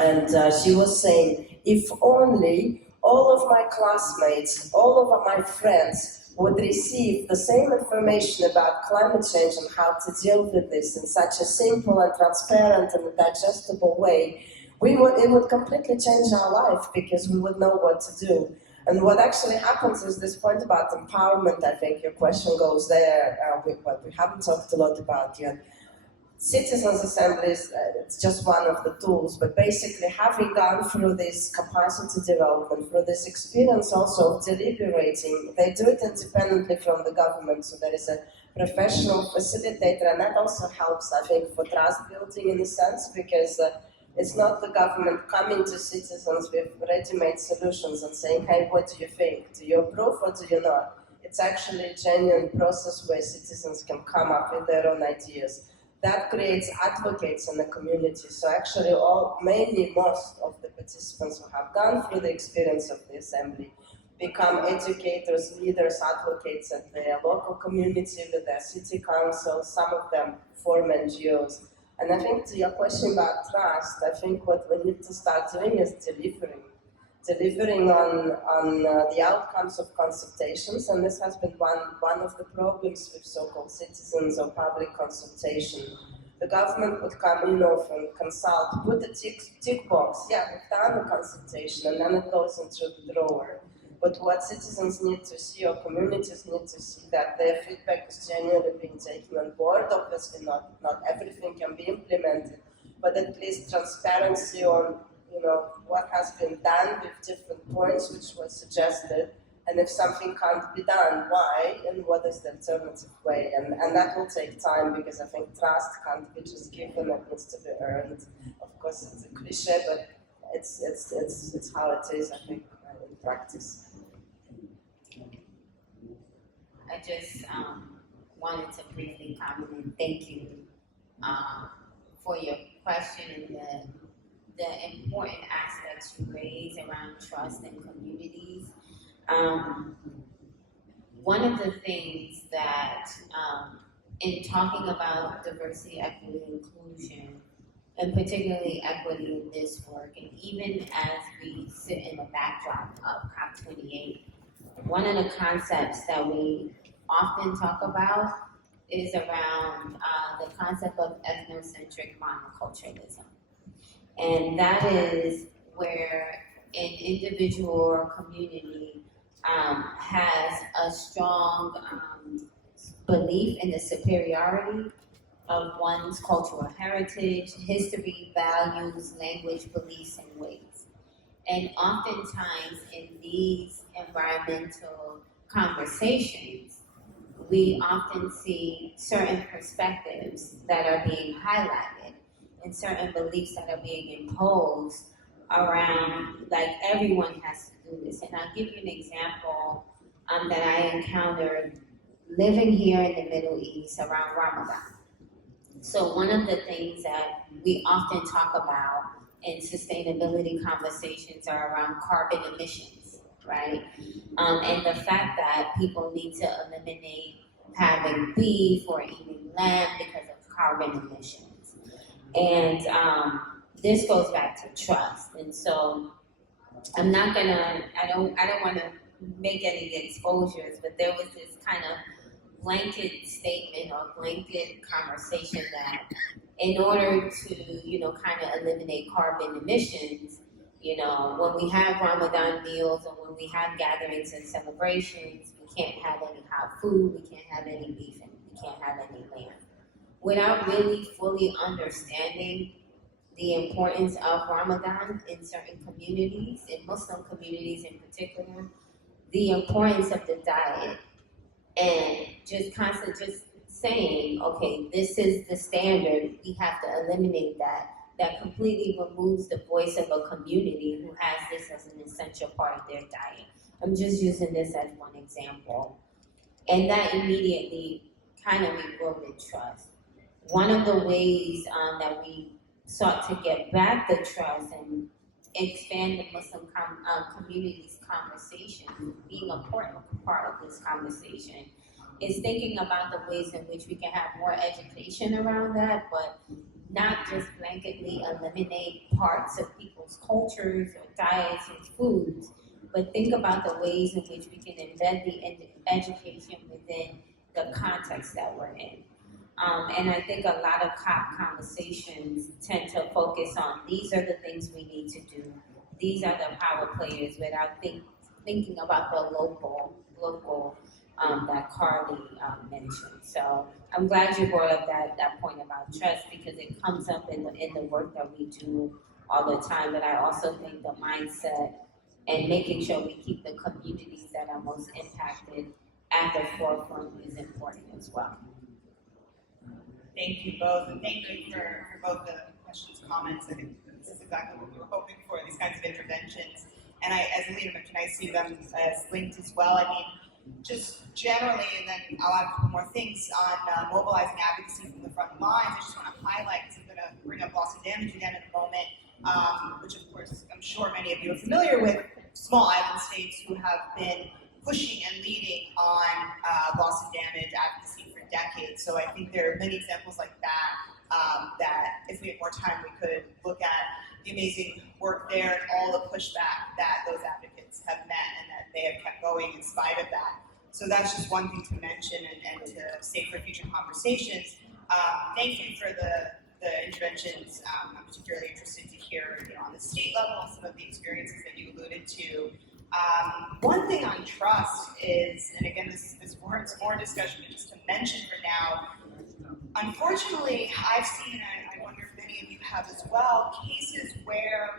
and she was saying, if only all of my classmates, all of my friends would receive the same information about climate change and how to deal with this in such a simple and transparent and digestible way, it would completely change our life because we would know what to do. And what actually happens is this point about empowerment, I think your question goes there, what we haven't talked a lot about yet. Citizens' assemblies, it's just one of the tools, but basically having gone through this capacity development, through this experience also of deliberating, they do it independently from the government, so there is a professional facilitator, and that also helps, I think, for trust building in a sense, because it's not the government coming to citizens with ready-made solutions and saying, hey, what do you think? Do you approve or do you not? It's actually a genuine process where citizens can come up with their own ideas. That creates advocates in the community. So actually most of the participants who have gone through the experience of the assembly become educators, leaders, advocates at their local community with their city council. Some of them form NGOs. And I think to your question about trust, I think what we need to start doing is delivering on the outcomes of consultations, and this has been one of the problems with so-called citizens or public consultation. The government would come in often, consult, put a tick box, yeah, we've done the consultation, and then it goes into the drawer. But what citizens need to see, or communities need to see, that their feedback is genuinely being taken on board. Obviously not everything can be implemented, but at least transparency on what has been done with different points which were suggested, and if something can't be done, why, and what is the alternative way. And that will take time, because I think trust can't be just given, it needs to be earned. Of course, it's a cliche, but it's how it is, I think, in practice. I just wanted to briefly comment and thank you for your question and the important aspects you raise around trust and communities. One of the things that, in talking about diversity, equity, inclusion, and particularly equity in this work, and even as we sit in the backdrop of COP28, one of the concepts that we often talk about is around the concept of ethnocentric monoculturalism. And that is where an individual or community has a strong belief in the superiority of one's cultural heritage, history, values, language, beliefs, and ways. And oftentimes in these environmental conversations, we often see certain perspectives that are being highlighted and certain beliefs that are being imposed around, like, everyone has to do this. And I'll give you an example that I encountered living here in the Middle East around Ramadan. So one of the things that we often talk about in sustainability conversations are around carbon emissions, right? And the fact that people need to eliminate having beef or eating lamb because of carbon emissions. And this goes back to trust. And so I don't want to make any exposures, but there was this kind of blanket statement or blanket conversation that in order to, kind of eliminate carbon emissions, when we have Ramadan meals and when we have gatherings and celebrations, we can't have any hot food, we can't have any beef, and we can't have any lamb. Without really fully understanding the importance of Ramadan in certain communities, in Muslim communities in particular, the importance of the diet, and just saying, okay, this is the standard, we have to eliminate that. That completely removes the voice of a community who has this as an essential part of their diet. I'm just using this as one example. And that immediately kind of eroded trust. One of the ways that we sought to get back the trust and expand the Muslim community's conversation, being an important part of this conversation, is thinking about the ways in which we can have more education around that, but not just blanketly eliminate parts of people's cultures or diets and foods, but think about the ways in which we can embed the education within the context that we're in. And I think a lot of COP conversations tend to focus on these are the things we need to do. These are the power players without thinking about the local that Carly mentioned. So I'm glad you brought up that point about trust, because it comes up in the work that we do all the time. But I also think the mindset and making sure we keep the communities that are most impacted at the forefront is important as well. Thank you both, and thank you for both the questions, comments. I think this is exactly what we were hoping for, these kinds of interventions. And as Alina mentioned, I see them as linked as well. I mean, just generally, and then I'll add a couple more things on mobilizing advocacy from the front lines. I just want to highlight, because I'm going to bring up loss and damage again in a moment, which of course I'm sure many of you are familiar with, small island states who have been pushing and leading on loss and damage advocacy for decades. So I think there are many examples like that, that if we had more time, we could look at the amazing work there and all the pushback that those advocates have met and that they have kept going in spite of that. So that's just one thing to mention and to save for future conversations. Thank you for the interventions. I'm particularly interested to hear, on the state level, some of the experiences that you alluded to. One thing on trust is, and again, this warrants more discussion, but just to mention for now, unfortunately, I've seen, and I wonder if many of you have as well, cases where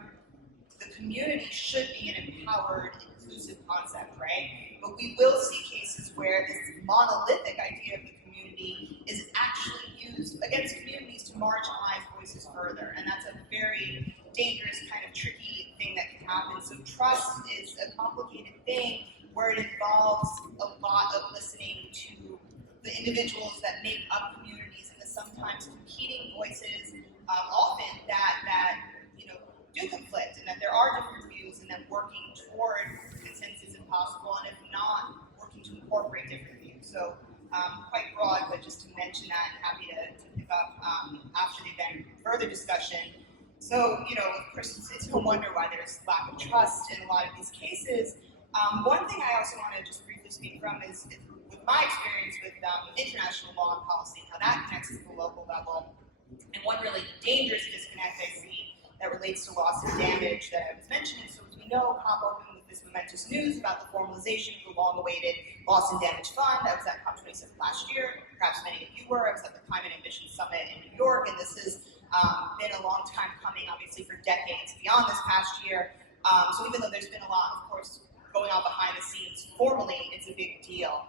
the community should be an empowered, inclusive concept, right? But we will see cases where this monolithic idea of the community is actually used against communities to marginalize voices further, and that's a very dangerous, kind of tricky thing that can happen. So trust is a complicated thing where it involves a lot of listening to the individuals that make up communities and the sometimes competing voices, often that do conflict, and that there are different views, and then working toward consensus if possible, and if not, working to incorporate different views. So quite broad, but just to mention that, and happy to pick up after the event further discussion. So, of course, it's no wonder why there's lack of trust in a lot of these cases. One thing I also want to just briefly speak from is with my experience with international law and policy, how that connects to the local level. And one really dangerous disconnect I see that relates to loss and damage that I was mentioning. So as we know, COP opened with this momentous news about the formalization of the long-awaited Loss and Damage Fund. I was at COP27 last year. Perhaps many of you were. I was at the Climate Ambition Summit in New York, and this has been a long time coming, obviously for decades beyond this past year. So even though there's been a lot, of course, going on behind the scenes, formally, it's a big deal.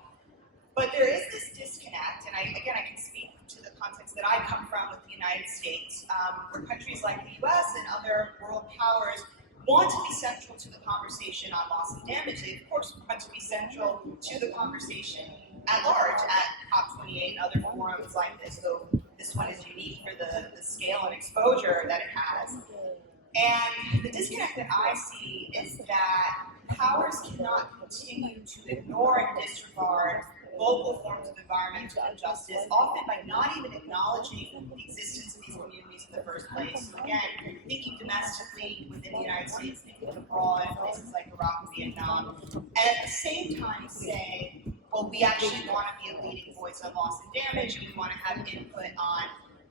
But there is this disconnect, and I can speak to the context that I come from with the United States, where countries like the US and other world powers want to be central to the conversation on loss and damage. They, of course, want to be central to the conversation at large at COP28 and other forums like this, though this one is unique for the scale and exposure that it has. And the disconnect that I see is that powers cannot continue to ignore and disregard local forms of environmental injustice, often by not even acknowledging the existence of these communities in the first place. So again, thinking domestically within the United States, thinking abroad in places like Iraq and Vietnam, and at the same time say, well, we actually want to be a leading voice on loss and damage, and we want to have input on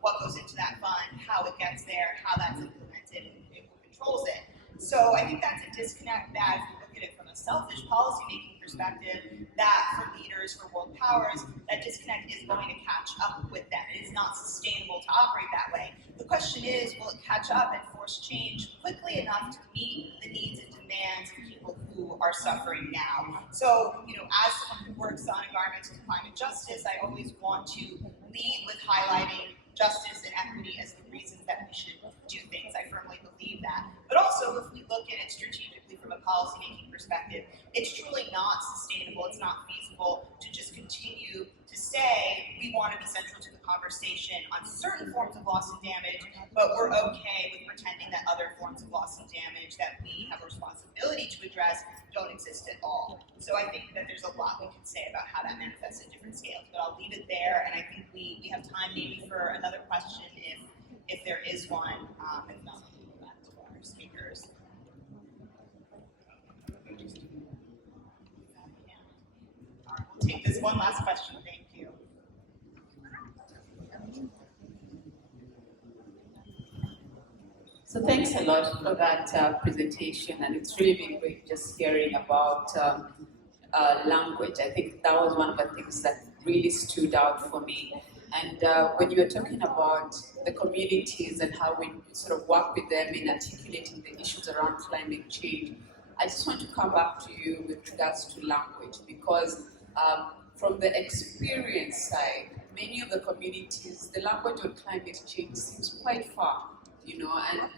what goes into that fund, how it gets there, how that's implemented, and who controls it. So I think that's a disconnect that, if you look at it from a selfish policymaking perspective, that for leaders, for world powers, that disconnect is going to catch up with them. It is not sustainable to operate that way. The question is, will it catch up and force change quickly enough to meet the needs and demands of people who are suffering now? So, as someone who works on environmental and climate justice, I always want to lead with highlighting justice and equity as the reasons that we should do things. I firmly believe that. But also, if we look at it strategically from a policymaking perspective, it's truly not sustainable, it's not feasible to just continue to say we want to be central to the conversation on certain forms of loss and damage, but we're okay with pretending that other forms of loss and damage that we have a responsibility to address don't exist at all. So I think that there's a lot we can say about how that manifests at different scales, but I'll leave it there, and I think we have time maybe for another question if there is one. If not, we'll go back to our speakers. All right, we'll take this one last question. Thank you. So thanks a lot for that presentation, and it's really been great just hearing about language. I think that was one of the things that really stood out for me. And when you were talking about the communities and how we sort of work with them in articulating the issues around climate change, I just want to come back to you with regards to language, because from the experience side, many of the communities, the language on climate change seems quite far, and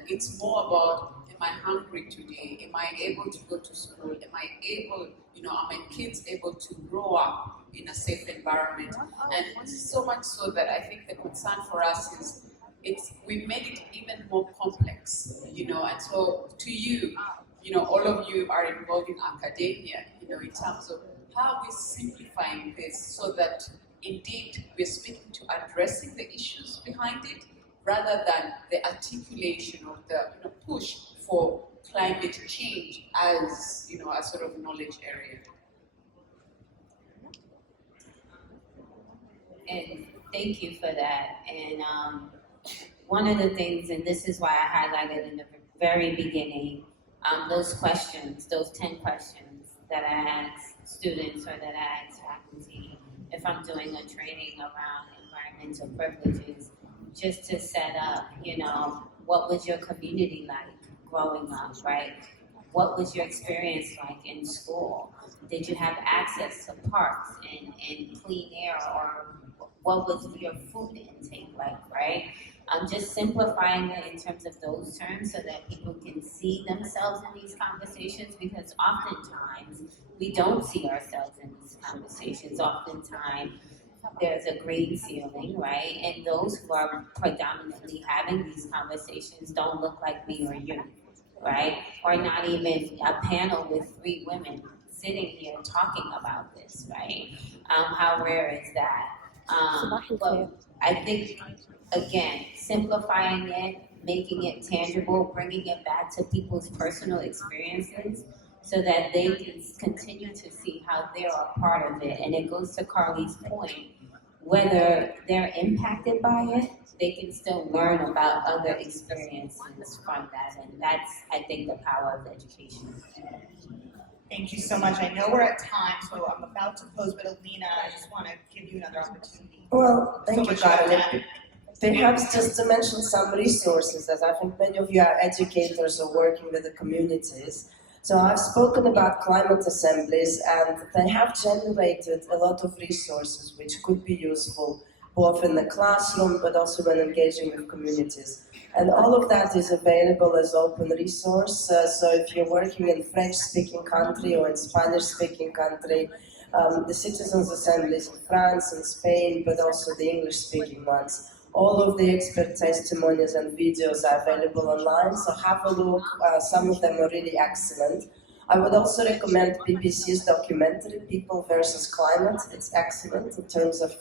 it's more about, am I hungry today? Am I able to go to school? Am I able, are my kids able to grow up in a safe environment? And so much so that I think the concern for us is we made it even more complex, and so to you, all of you are involved in academia, in terms of how we're simplifying this so that indeed we're speaking to addressing the issues behind it, rather than the articulation of the push for climate change as a sort of knowledge area. And thank you for that. And one of the things, and this is why I highlighted in the very beginning, those questions, those 10 questions that I ask students or that I ask faculty if I'm doing a training around environmental privileges, just to set up, what was your community like growing up, right? What was your experience like in school? Did you have access to parks and clean air, or what was your food intake like, right? Just simplifying it in terms of those terms so that people can see themselves in these conversations, because oftentimes we don't see ourselves in these conversations. Oftentimes there's a grade ceiling, right? And those who are predominantly having these conversations don't look like me or you, right? Or not even a panel with 3 women sitting here talking about this, right? How rare is that? But I think, again, simplifying it, making it tangible, bringing it back to people's personal experiences so that they can continue to see how they're a part of it. And it goes to Carly's point, whether they're impacted by it, they can still learn about other experiences from that. And that's, I think, the power of education. Thank you so much. I know we're at time, so I'm about to close, but Alina, I just want to give you another opportunity. Well, thank you, Caroline. Carolyn. Perhaps just to mention some resources, as I think many of you are educators or working with the communities. So I've spoken about climate assemblies, and they have generated a lot of resources which could be useful both in the classroom but also when engaging with communities. And all of that is available as open resource. So if you're working in French-speaking country or in Spanish-speaking country, the citizens' assemblies in France and Spain, but also the English-speaking ones, All of the expert testimonies and videos are available online, so have a look. Some of them are really excellent. I would also recommend BBC's documentary, People versus Climate. It's excellent in terms of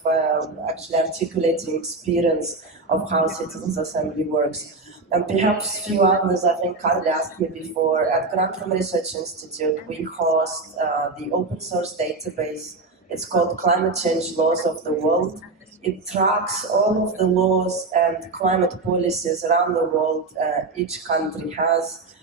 actually articulating experience of how Citizens Assembly works. And perhaps a few others, I think Carly asked me before, at Grantham Research Institute, we host the open source database. It's called Climate Change Laws of the World. It tracks all of the laws and climate policies around the world each country has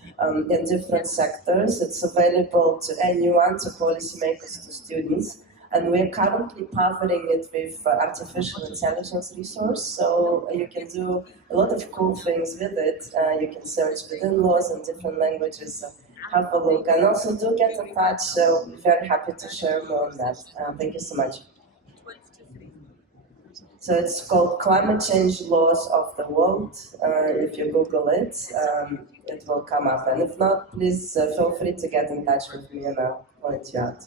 in different sectors. It's available to anyone, to policymakers, to students. And we're currently powering it with artificial intelligence resource, so you can do a lot of cool things with it. You can search within laws in different languages, so have a look. And also do get in touch, so we're very happy to share more on that. Thank you so much. So it's called Climate Change Laws of the World. If you Google it, it will come up. And if not, please feel free to get in touch with me and I'll point you out.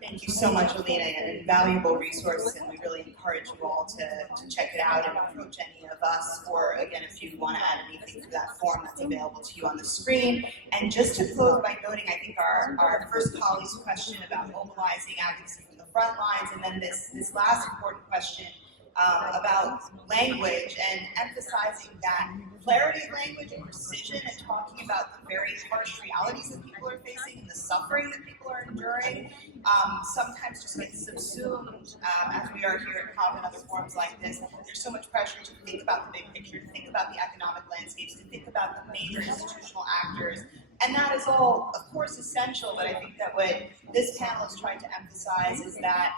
Thank you so much, Alina, an invaluable resource, and we really encourage you all to check it out and approach any of us, or again, if you want to add anything to that form that's available to you on the screen. And just to close by noting, I think our first colleague's question about mobilizing advocacy from the front lines, and then this last important question about language and emphasizing that clarity of language and precision, and talking about the very harsh realities that people are facing and the suffering that people are enduring, sometimes just gets subsumed as we are here at COP and other forums like this. There's so much pressure to think about the big picture, to think about the economic landscapes, to think about the major institutional actors. And that is all, of course, essential, but I think that what this panel is trying to emphasize is that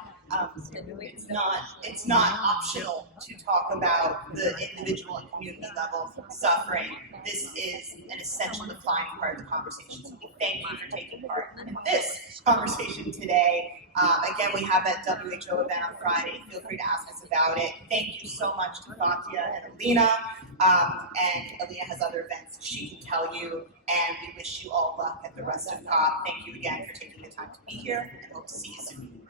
it's not optional to talk about the individual and community level suffering. This is an essential defining part of the conversation. So we thank you for taking part in this conversation today. Again, we have that WHO event on Friday. Feel free to ask us about it. Thank you so much to Fatiah and Alina. And Alina has other events she can tell you. And we wish you all luck at the rest of COP. Thank you again for taking the time to be here, and hope to see you soon.